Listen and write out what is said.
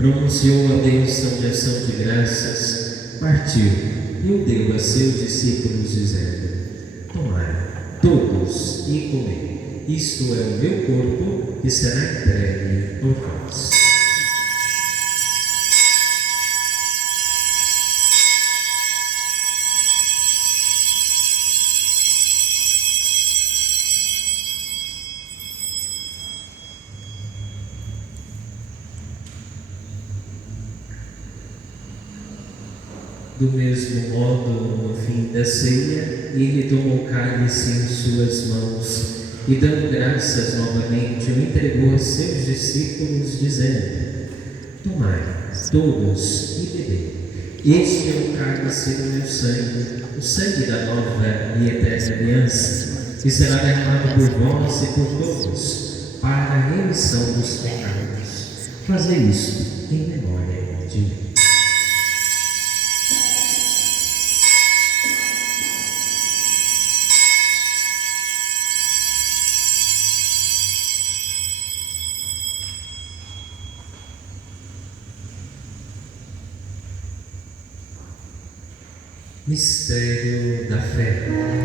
pronunciou a bênção de ação de graças, partiu e o deu a seus discípulos, dizendo: Tomai todos e comei, isto é o meu corpo que será entregue por vós. Do mesmo modo, no fim da ceia, ele tomou o cálice em suas mãos e, dando graças novamente, o entregou a seus discípulos, dizendo: Tomai todos e bebei. Este é o cálice do meu sangue, o sangue da nova e eterna aliança, que será derramado por vós e por todos, para a remissão dos pecados. Fazei isto em memória de mim. Mistério da fé.